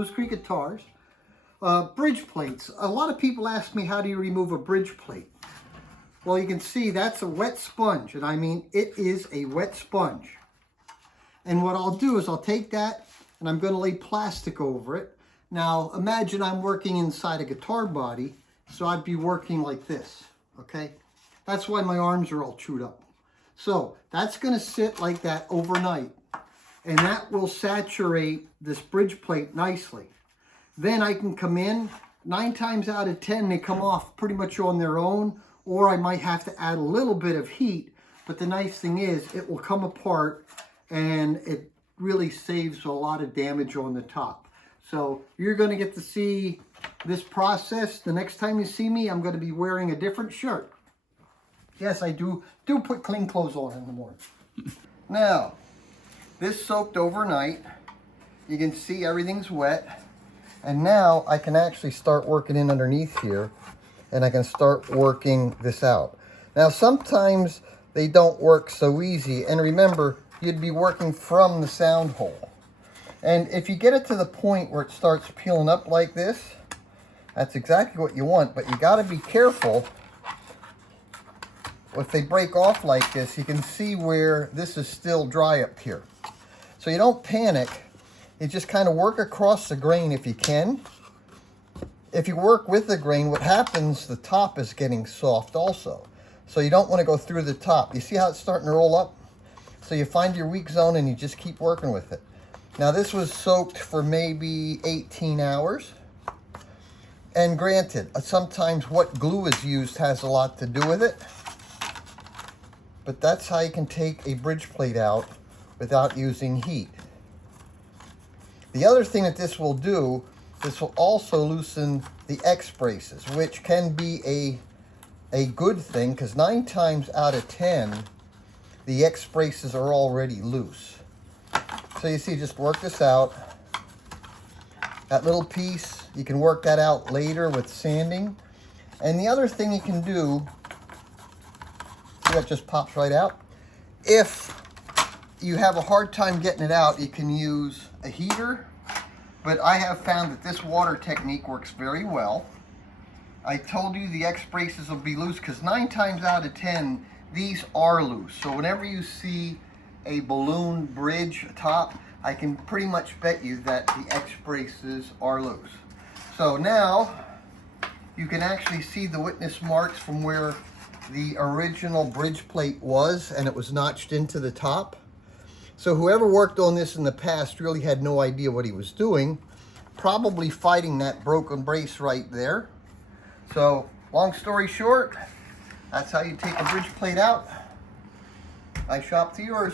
Blues Creek guitars. Bridge plates. A lot of people ask me, how do you remove a bridge plate? Well, you can see that's a wet sponge, and I mean it is a wet sponge. And what I'll do is I'll take that and I'm going to lay plastic over it. Now imagine I'm working inside a guitar body, so I'd be working like this, okay? That's why my arms are all chewed up. So that's going to sit like that overnight, and that will saturate this bridge plate nicely. Then I can come in, 9 times out of 10 they come off pretty much on their own, or I might have to add a little bit of heat, but the nice thing is it will come apart and it really saves a lot of damage on the top. So you're going to get to see this process. The next time you see me, I'm going to be wearing a different shirt. Yes, I do put clean clothes on in the morning. Now, this soaked overnight. You can see everything's wet. And now I can actually start working in underneath here, and I can start working this out. Now, sometimes they don't work so easy. And remember, you'd be working from the sound hole. And if you get it to the point where it starts peeling up like this, that's exactly what you want. But you got to be careful. If they break off like this, you can see where this is still dry up here. So you don't panic. You just kind of work across the grain if you can. If you work with the grain, what happens, the top is getting soft also. So you don't want to go through the top. You see how it's starting to roll up? So you find your weak zone and you just keep working with it. Now this was soaked for maybe 18 hours. And granted, sometimes what glue is used has a lot to do with it. But that's how you can take a bridge plate out without using heat. The other thing that this will do, this will also loosen the X braces, which can be a good thing, because 9 times out of 10, the X braces are already loose. So you see, just work this out. That little piece, you can work that out later with sanding. And the other thing you can do, see that just pops right out? If you have a hard time getting it out, you can use a heater, but I have found that this water technique works very well. I told you the X braces will be loose because 9 times out of 10, these are loose. So whenever you see a balloon bridge top, I can pretty much bet you that the X braces are loose. So now you can actually see the witness marks from where the original bridge plate was, and it was notched into the top. So whoever worked on this in the past really had no idea what he was doing, probably fighting that broken brace right there. So long story short, that's how you take a bridge plate out. I shop to yours.